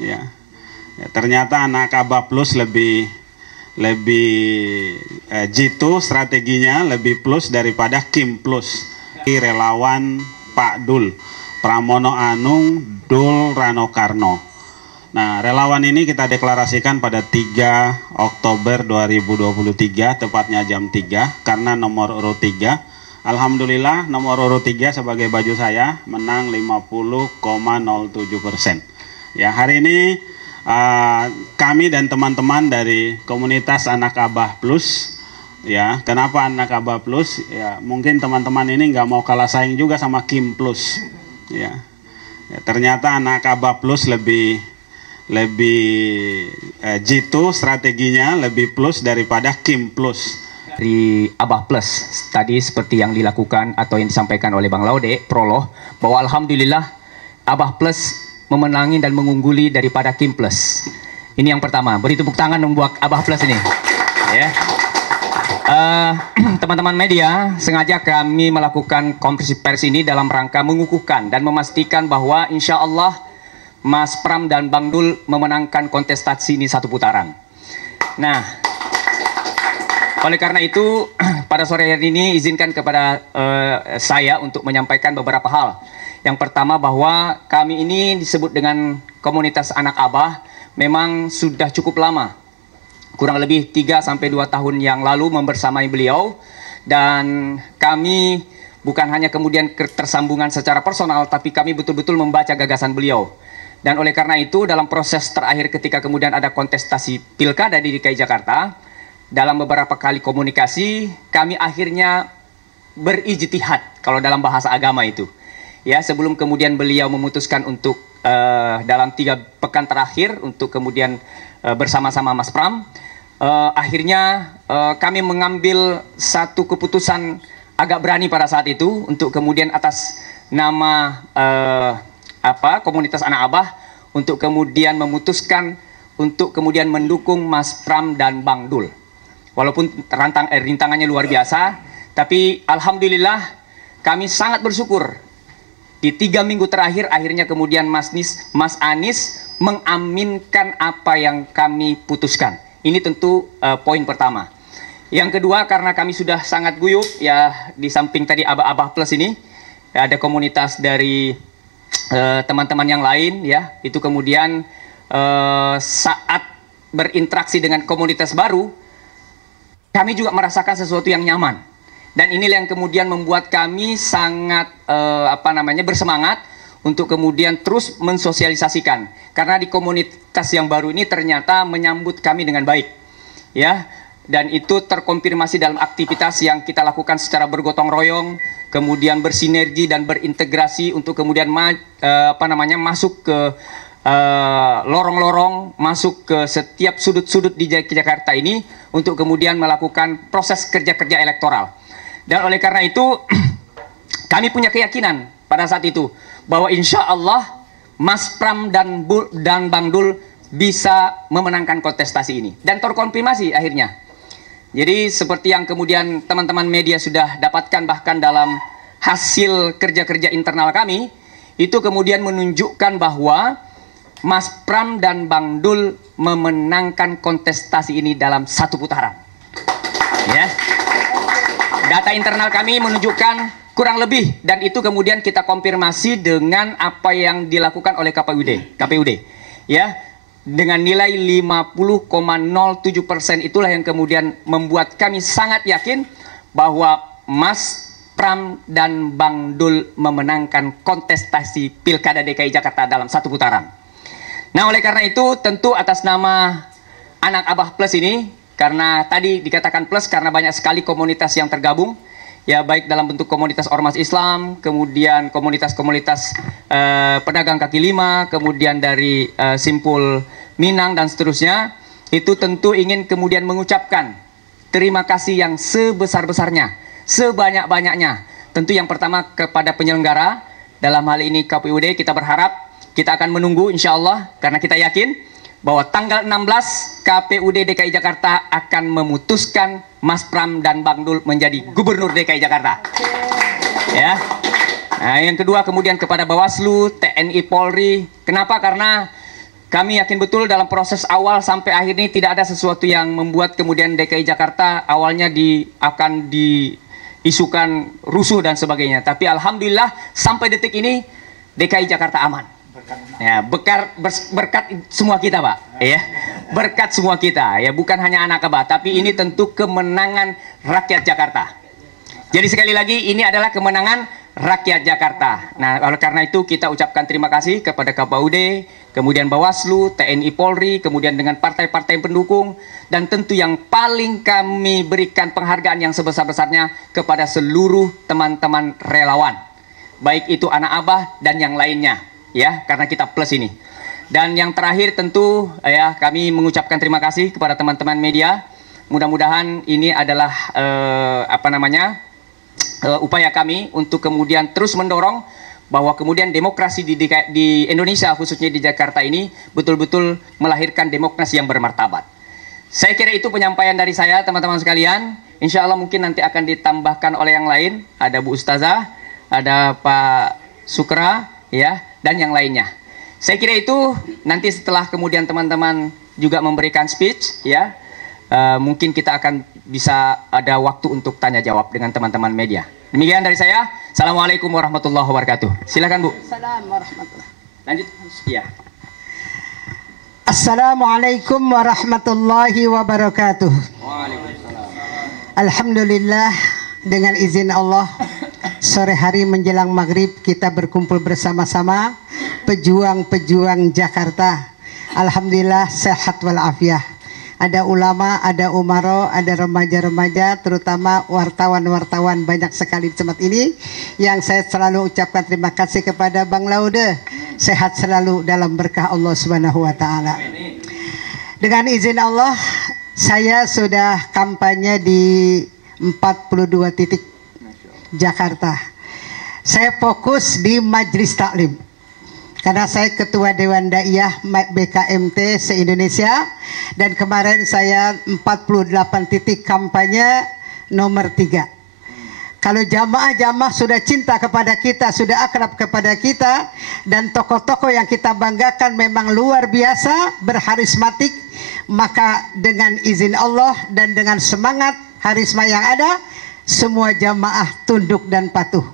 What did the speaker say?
Ya. Ya, ternyata anak Abah Plus lebih jitu strateginya, lebih plus daripada Kim Plus. Relawan Pak Dul Pramono Anung Dul Rano Karno. Nah, relawan ini kita deklarasikan pada 3 Oktober 2023, tepatnya jam 3, karena nomor urut 3. Alhamdulillah nomor urut 3 sebagai baju saya menang 50,07%. Ya, hari ini kami dan teman-teman dari komunitas Anak Abah Plus, ya, kenapa Anak Abah Plus? Ya, mungkin teman-teman ini nggak mau kalah saing juga sama Kim Plus. Ya, ternyata Anak Abah Plus lebih jitu strateginya, lebih plus daripada Kim Plus. Dari Abah Plus tadi seperti yang dilakukan atau yang disampaikan oleh Bang Laude Proloh, bahwa alhamdulillah Abah Plus memenangi dan mengungguli daripada Kim Plus. Ini yang pertama, beri tepuk tangan membuat Abah Plus ini. Ya. Teman-teman media, sengaja kami melakukan konferensi pers ini dalam rangka mengukuhkan dan memastikan bahwa insya Allah Mas Pram dan Bang Dul memenangkan kontestasi ini 1 putaran. Nah, oleh karena itu pada sore hari ini izinkan kepada saya untuk menyampaikan beberapa hal. Yang pertama, bahwa kami ini disebut dengan komunitas Anak Abah memang sudah cukup lama. Kurang lebih 3-2 tahun yang lalu membersamai beliau, dan kami bukan hanya kemudian tersambungan secara personal, tapi kami betul-betul membaca gagasan beliau. Dan oleh karena itu dalam proses terakhir ketika kemudian ada kontestasi pilkada di DKI Jakarta, dalam beberapa kali komunikasi kami akhirnya berijtihad kalau dalam bahasa agama itu. Ya, sebelum kemudian beliau memutuskan untuk dalam 3 pekan terakhir untuk kemudian bersama-sama Mas Pram, akhirnya kami mengambil satu keputusan agak berani pada saat itu untuk kemudian atas nama komunitas Anak Abah untuk kemudian memutuskan untuk kemudian mendukung Mas Pram dan Bang Dul. Walaupun rintangannya luar biasa, tapi alhamdulillah kami sangat bersyukur di 3 minggu terakhir akhirnya kemudian Mas Anies mengaminkan apa yang kami putuskan. Ini tentu poin pertama. Yang kedua, karena kami sudah sangat guyup ya, di samping tadi Abah Plus ini ada komunitas dari teman-teman yang lain ya, itu kemudian saat berinteraksi dengan komunitas baru kami juga merasakan sesuatu yang nyaman, dan inilah yang kemudian membuat kami sangat bersemangat untuk kemudian terus mensosialisasikan, karena di komunitas yang baru ini ternyata menyambut kami dengan baik ya, dan itu terkonfirmasi dalam aktivitas yang kita lakukan secara bergotong royong, kemudian bersinergi dan berintegrasi untuk kemudian masuk ke lorong-lorong, masuk ke setiap sudut-sudut di Jakarta ini untuk kemudian melakukan proses kerja-kerja elektoral. Dan oleh karena itu kami punya keyakinan pada saat itu bahwa insya Allah Mas Pram dan Bang Dul bisa memenangkan kontestasi ini, dan terkonfirmasi akhirnya. Jadi seperti yang kemudian teman-teman media sudah dapatkan, bahkan dalam hasil kerja-kerja internal kami, itu kemudian menunjukkan bahwa Mas Pram dan Bang Dul memenangkan kontestasi ini dalam 1 putaran. Ya. Data internal kami menunjukkan kurang lebih, dan itu kemudian kita konfirmasi dengan apa yang dilakukan oleh KPUD. Ya. Dengan nilai 50,07%, itulah yang kemudian membuat kami sangat yakin bahwa Mas Pram dan Bang Dul memenangkan kontestasi Pilkada DKI Jakarta dalam 1 putaran. Nah, oleh karena itu tentu atas nama Anak Abah Plus ini, karena tadi dikatakan plus karena banyak sekali komunitas yang tergabung, ya, baik dalam bentuk komunitas ormas Islam, kemudian komunitas-komunitas pedagang kaki lima, kemudian dari Simpul Minang dan seterusnya, itu tentu ingin kemudian mengucapkan terima kasih yang sebesar-besarnya, sebanyak-banyaknya. Tentu yang pertama kepada penyelenggara, dalam hal ini KPUD. Kita berharap, kita akan menunggu insya Allah, karena kita yakin bahwa tanggal 16 KPUD DKI Jakarta akan memutuskan Mas Pram dan Bang Dul menjadi Gubernur DKI Jakarta. Ya. Nah, yang kedua kemudian kepada Bawaslu, TNI, Polri. Kenapa? Karena kami yakin betul dalam proses awal sampai akhir ini tidak ada sesuatu yang membuat kemudian DKI Jakarta awalnya akan diisukan rusuh dan sebagainya. Tapi alhamdulillah sampai detik ini DKI Jakarta aman. Ya, berkat semua kita, Pak. Ya, berkat semua kita. Ya, bukan hanya anak Abah, tapi ini tentu kemenangan rakyat Jakarta. Jadi sekali lagi ini adalah kemenangan rakyat Jakarta. Nah, oleh karena itu kita ucapkan terima kasih kepada KPUD, kemudian Bawaslu, TNI Polri, kemudian dengan partai-partai pendukung, dan tentu yang paling kami berikan penghargaan yang sebesar-besarnya kepada seluruh teman-teman relawan. Baik itu anak Abah dan yang lainnya, ya, karena kita plus ini. Dan yang terakhir tentu ya kami mengucapkan terima kasih kepada teman-teman media. Mudah-mudahan ini adalah upaya kami untuk kemudian terus mendorong bahwa kemudian demokrasi di Indonesia, khususnya di Jakarta ini, betul-betul melahirkan demokrasi yang bermartabat. Saya kira itu penyampaian dari saya, teman-teman sekalian. Insya Allah mungkin nanti akan ditambahkan oleh yang lain. Ada Bu Ustazah, ada Pak Sukra, ya, dan yang lainnya. Saya kira itu nanti setelah kemudian teman-teman juga memberikan speech, ya, mungkin kita akan bisa ada waktu untuk tanya jawab dengan teman-teman media. Demikian dari saya. Assalamualaikum warahmatullahi wabarakatuh. Silakan Bu. Assalamualaikum warahmatullahi. Lanjut. Ya. Assalamualaikum warahmatullahi wabarakatuh. Waalaikumsalam. Alhamdulillah, dengan izin Allah, sore hari menjelang maghrib kita berkumpul bersama-sama pejuang-pejuang Jakarta. Alhamdulillah sehat walafiat. Ada ulama, ada umaro, ada remaja-remaja, terutama wartawan-wartawan banyak sekali di tempat ini. Yang saya selalu ucapkan terima kasih kepada Bang Laude. Sehat selalu dalam berkah Allah Subhanahu wa taala. Dengan izin Allah, saya sudah kampanye di 42 titik Jakarta. Saya fokus di Majelis Taklim. Karena saya Ketua Dewan Daiyah BKMT se-Indonesia, dan kemarin saya 48 titik kampanye nomor 3. Kalau jamaah-jamaah sudah cinta kepada kita, sudah akrab kepada kita, dan tokoh-tokoh yang kita banggakan memang luar biasa, berharismatik, maka dengan izin Allah dan dengan semangat harisma yang ada, semua jamaah tunduk dan patuh.